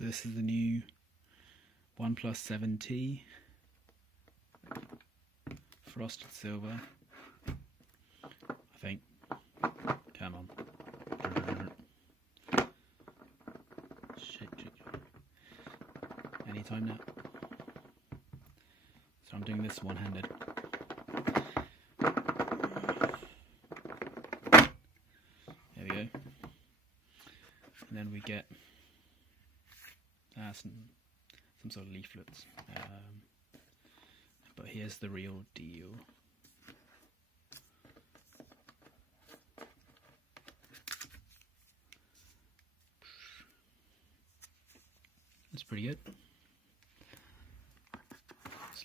So this is the new OnePlus 7T frosted silver, I think. Come on. Shit. Anytime now. So I'm doing this one-handed. There we go. And then we get some sort of leaflets. But here's the real deal. It's pretty good. It's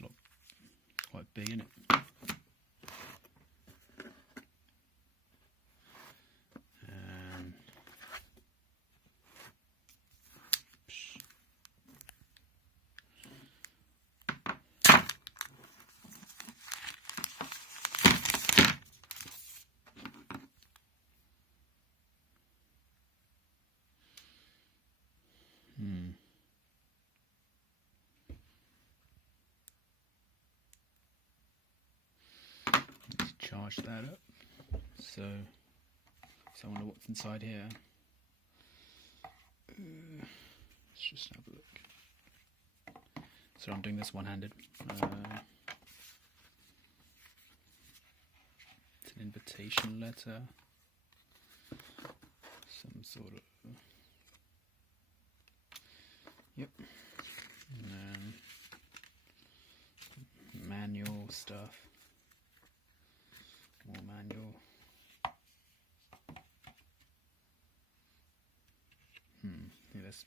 quite big, isn't it? Let's charge that up. So I wonder what's inside here. Let's just have a look. So I'm doing this one-handed. It's an invitation letter. Some sort of... Yep. And then manual stuff. More manual. Yeah, this.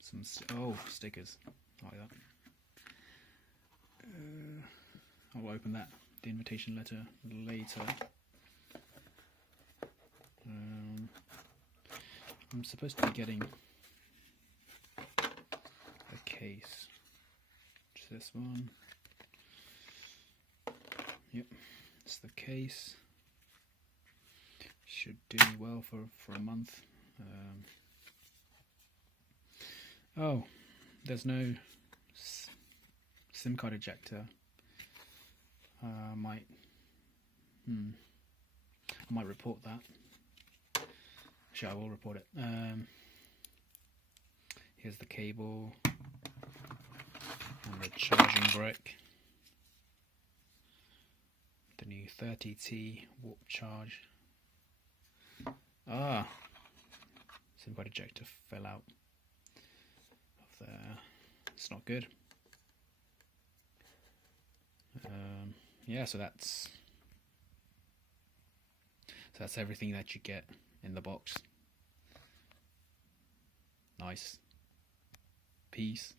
Some stickers like that. I'll open that, the invitation letter, later. I'm supposed to be getting a case. Which is this one. Yep, it's the case. Should do well for a month. Oh, there's no SIM card ejector. I might report that. Actually, I will report it. Here's the cable and the charging brick. The new 30T warp charge. SIM card ejector fell out of there. It's not good. Yeah, so that's everything that you get in the box. Nice. Peace.